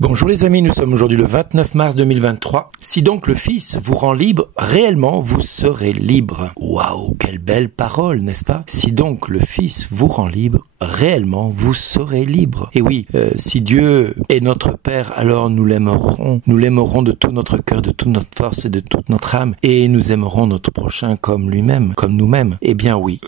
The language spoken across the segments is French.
Bonjour les amis, nous sommes aujourd'hui le 29 mars 2023. Si donc le Fils vous rend libre, réellement vous serez libre. Waouh, quelle belle parole, n'est-ce pas? Si donc le Fils vous rend libre, réellement vous serez libre. Et oui, si Dieu est notre Père, alors nous l'aimerons. Nous l'aimerons de tout notre cœur, de toute notre force et de toute notre âme. Et nous aimerons notre prochain comme lui-même, comme nous-mêmes. Eh bien oui,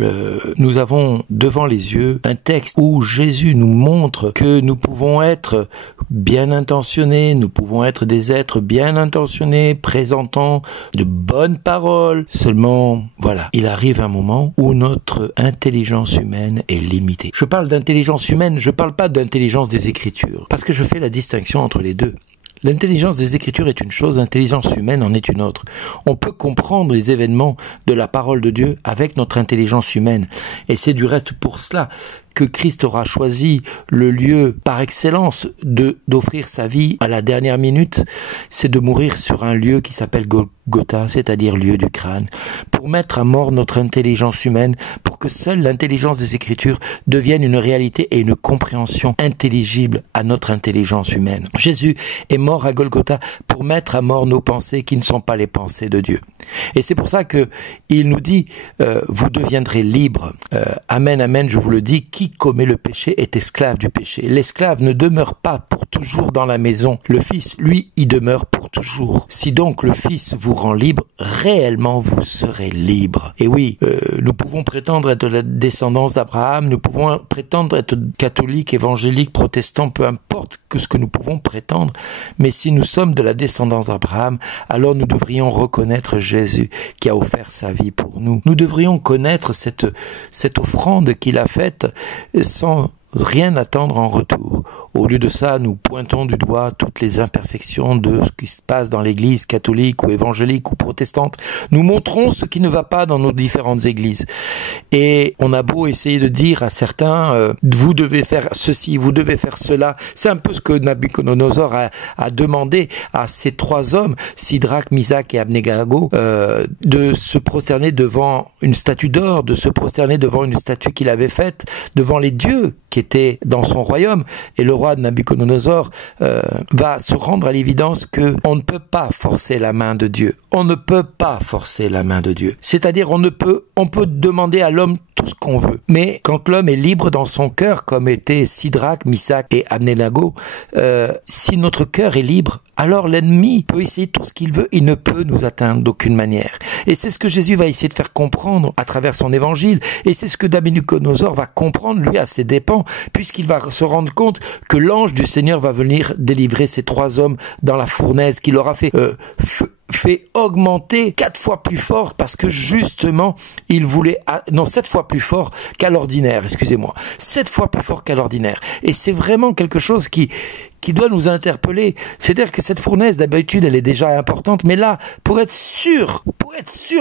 nous avons devant les yeux un texte où Jésus nous montre que nous pouvons être bien intentionnés, nous pouvons être des êtres bien intentionnés, présentant de bonnes paroles. Seulement, voilà, il arrive un moment où notre intelligence humaine est limitée. Je parle d'intelligence humaine, je parle pas d'intelligence des Écritures, parce que je fais la distinction entre les deux. L'intelligence des Écritures est une chose, l'intelligence humaine en est une autre. On peut comprendre les événements de la parole de Dieu avec notre intelligence humaine. Et c'est du reste pour cela que Christ aura choisi le lieu par excellence d'offrir sa vie à la dernière minute, c'est de mourir sur un lieu qui s'appelle Golgotha, c'est-à-dire lieu du crâne, pour mettre à mort notre intelligence humaine, pour que seule l'intelligence des Écritures devienne une réalité et une compréhension intelligible à notre intelligence humaine. Jésus est mort à Golgotha pour mettre à mort nos pensées qui ne sont pas les pensées de Dieu. Et c'est pour ça que il nous dit, vous deviendrez libres. Amen, amen, je vous le dis, qui commet le péché est esclave du péché. L'esclave ne demeure pas pour toujours dans la maison. Le Fils, lui, y demeure pour toujours. Si donc le Fils vous rend libre, réellement vous serez libre. Et oui, nous pouvons prétendre être de la descendance d'Abraham, nous pouvons prétendre être catholiques, évangéliques, protestants, peu importe que ce que nous pouvons prétendre. Mais si nous sommes de la descendance d'Abraham, alors nous devrions reconnaître Jésus qui a offert sa vie pour nous. Nous devrions connaître cette offrande qu'il a faite sans rien attendre en retour. Au lieu de ça, nous pointons du doigt toutes les imperfections de ce qui se passe dans l'église catholique ou évangélique ou protestante. Nous montrons ce qui ne va pas dans nos différentes églises. Et on a beau essayer de dire à certains, vous devez faire ceci, vous devez faire cela. C'est un peu ce que Nabuchodonosor a demandé à ces trois hommes, Sidrach, Misach et Abednego, de se prosterner devant une statue d'or, de se prosterner devant une statue qu'il avait faite, devant les dieux qui étaient dans son royaume. Et le roi de Nabuchodonosor va se rendre à l'évidence que on ne peut pas forcer la main de Dieu. On ne peut pas forcer la main de Dieu. C'est-à-dire on peut demander à l'homme tout ce qu'on veut. Mais quand l'homme est libre dans son cœur, comme étaient Sidrach, Misach et Abednego, si notre cœur est libre, alors l'ennemi peut essayer tout ce qu'il veut, il ne peut nous atteindre d'aucune manière. Et c'est ce que Jésus va essayer de faire comprendre à travers son évangile. Et c'est ce que Nabuchodonosor va comprendre, lui, à ses dépens, puisqu'il va se rendre compte que l'ange du Seigneur va venir délivrer ces trois hommes dans la fournaise, qu'il aura fait augmenter 4 fois plus fort parce que justement il voulait 7 fois plus fort qu'à l'ordinaire, 7 fois plus fort qu'à l'ordinaire. Et c'est vraiment quelque chose qui doit nous interpeller. C'est-à-dire que cette fournaise, d'habitude, elle est déjà importante, mais là, pour être sûr,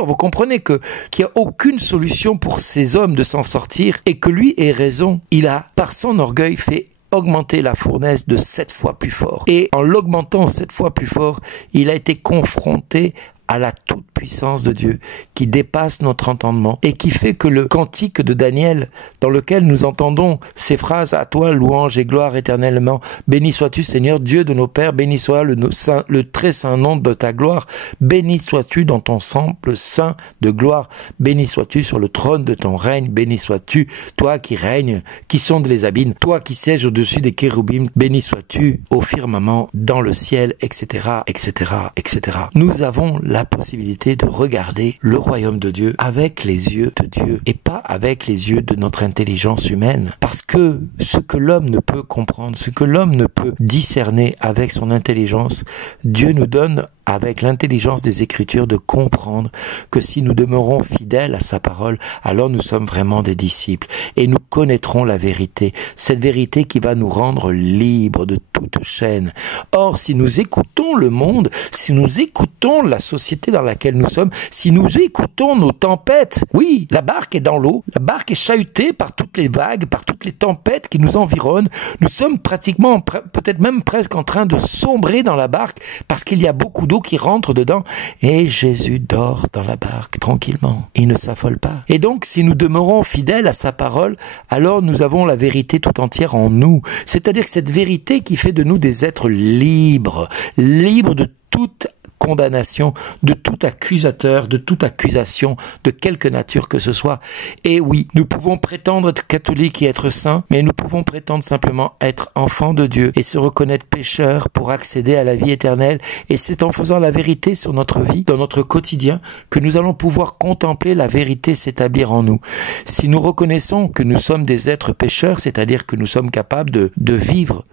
vous comprenez qu'il n'y a aucune solution pour ces hommes de s'en sortir et que lui ait raison. Il a, par son orgueil, fait augmenter la fournaise de 7 fois plus fort. Et en l'augmentant 7 fois plus fort, il a été confronté à la toute-puissance de Dieu qui dépasse notre entendement et qui fait que le cantique de Daniel dans lequel nous entendons ces phrases « À toi louange et gloire éternellement, béni sois-tu Seigneur Dieu de nos pères, béni soit le très saint nom de ta gloire, béni sois-tu dans ton temple saint de gloire, béni sois-tu sur le trône de ton règne, béni sois-tu toi qui règnes, qui sondes les abîmes, toi qui sièges au-dessus des chérubins, béni sois-tu au firmament, dans le ciel, etc., etc., etc. » Nous avons la possibilité de regarder le royaume de Dieu avec les yeux de Dieu et pas avec les yeux de notre intelligence humaine. Parce que ce que l'homme ne peut comprendre, ce que l'homme ne peut discerner avec son intelligence, Dieu nous donne avec l'intelligence des Écritures de comprendre que si nous demeurons fidèles à sa parole, alors nous sommes vraiment des disciples et nous connaîtrons la vérité, cette vérité qui va nous rendre libres de toute chaîne. Or, si nous écoutons le monde, si nous écoutons la société, société dans laquelle nous sommes, si nous écoutons nos tempêtes, oui, la barque est dans l'eau, la barque est chahutée par toutes les vagues, par toutes les tempêtes qui nous environnent, nous sommes pratiquement, peut-être même presque en train de sombrer dans la barque parce qu'il y a beaucoup d'eau qui rentre dedans et Jésus dort dans la barque tranquillement. Il ne s'affole pas. Et donc, si nous demeurons fidèles à sa parole, alors nous avons la vérité tout entière en nous. C'est-à-dire que cette vérité qui fait de nous des êtres libres, libres de toute condamnation, de tout accusateur, de toute accusation, de quelque nature que ce soit. Et oui, nous pouvons prétendre être catholiques et être saints, mais nous pouvons prétendre simplement être enfants de Dieu et se reconnaître pécheurs pour accéder à la vie éternelle. Et c'est en faisant la vérité sur notre vie, dans notre quotidien, que nous allons pouvoir contempler la vérité s'établir en nous. Si nous reconnaissons que nous sommes des êtres pécheurs, c'est-à-dire que nous sommes capables de vivre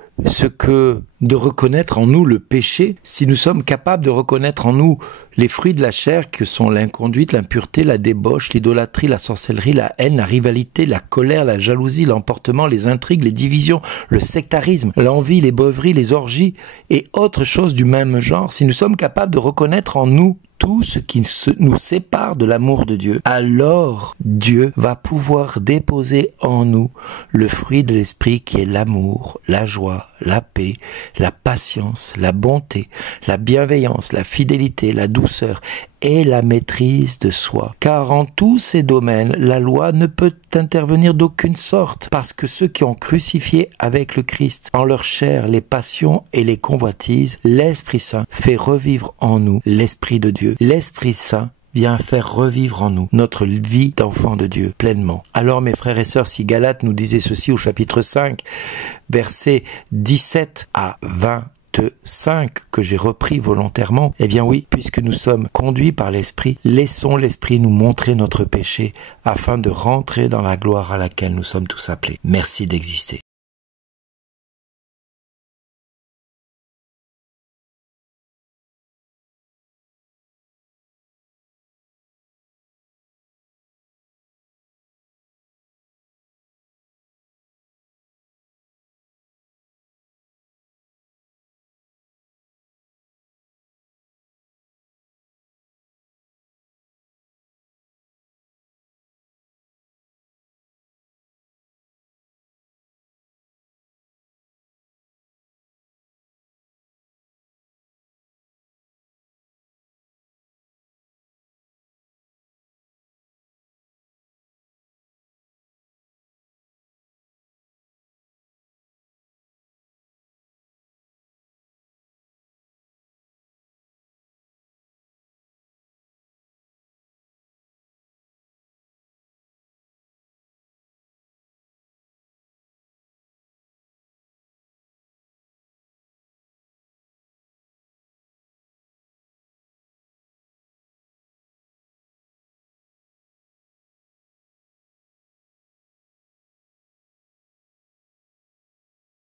de reconnaître en nous le péché, si nous sommes capables de reconnaître en nous les fruits de la chair que sont l'inconduite, l'impureté, la débauche, l'idolâtrie, la sorcellerie, la haine, la rivalité, la colère, la jalousie, l'emportement, les intrigues, les divisions, le sectarisme, l'envie, les beuveries, les orgies et autres choses du même genre, si nous sommes capables de reconnaître en nous tout ce qui nous sépare de l'amour de Dieu, alors Dieu va pouvoir déposer en nous le fruit de l'esprit qui est l'amour, la joie, la paix, la patience, la bonté, la bienveillance, la fidélité, la douceur et la maîtrise de soi. Car en tous ces domaines, la loi ne peut intervenir d'aucune sorte, parce que ceux qui ont crucifié avec le Christ en leur chair les passions et les convoitises, l'Esprit Saint fait revivre en nous l'Esprit de Dieu. L'Esprit Saint vient faire revivre en nous notre vie d'enfant de Dieu pleinement. Alors mes frères et sœurs, si Galates nous disait ceci au chapitre 5, versets 17 à 25, que j'ai repris volontairement, eh bien oui, puisque nous sommes conduits par l'Esprit, laissons l'Esprit nous montrer notre péché afin de rentrer dans la gloire à laquelle nous sommes tous appelés. Merci d'exister.